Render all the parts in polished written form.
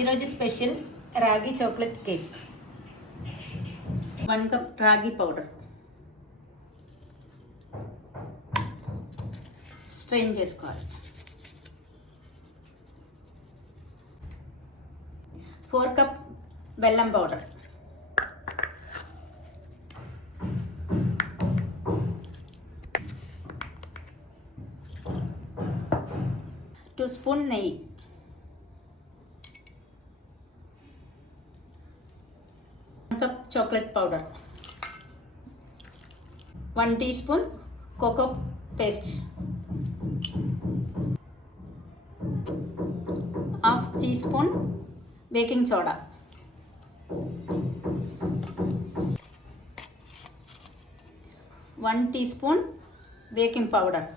ఈరోజు special ragi chocolate cake. 1 cup ragi powder strain చేసుకోవాలి. 4 cup బెల్లం పౌడర్, 2 స్పూన్ నెయ్యి, 1 cup chocolate powder, 1 teaspoon cocoa paste, 1/2 teaspoon baking soda, 1 teaspoon baking powder,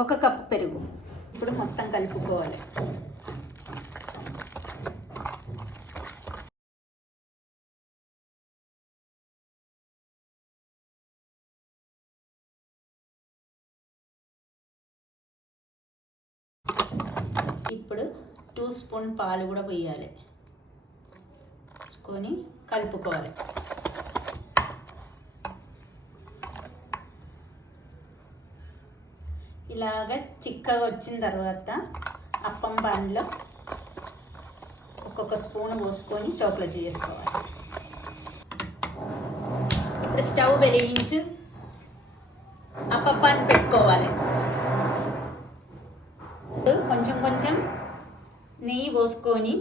1 cup పెరుగు. ఇప్పుడు మొత్తం కలుపుకోవాలి. ఇప్పుడు 2 స్పూన్ పాలు కూడా పోయాలి. వేసుకొని కలుపుకోవాలి. ఇలాగ చిక్కగా వచ్చిన తర్వాత అప్పం పాన్లో ఒక్కొక్క స్పూన్ పోసుకొని చాక్లెట్ చేసుకోవాలి. ఇప్పుడు స్టవ్ వెలిగించి అప్పం పాన్ పెట్టుకోవాలి. కొంచెం కొంచెం నెయ్యి పోసుకొని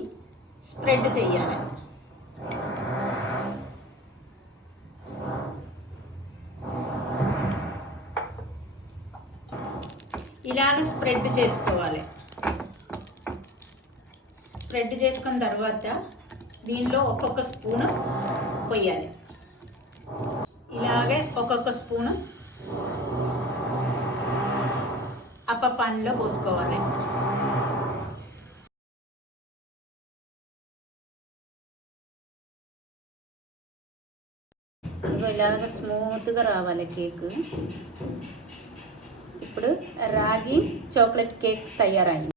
స్ప్రెడ్ చేయాలి. ఇలాగ స్ప్రెడ్ చేసుకోవాలి. స్ప్రెడ్ చేసుకున్న తర్వాత దీనిలో ఒక్కొక్క స్పూను పోయాలి. ఇలాగే ఒక్కొక్క స్పూను అప్ప పాన్లో పోసుకోవాలి. ఇలాగ స్మూత్గా రావాలి కేక్. ఇప్పుడు రాగి చాక్లెట్ కేక్ తయారైంది.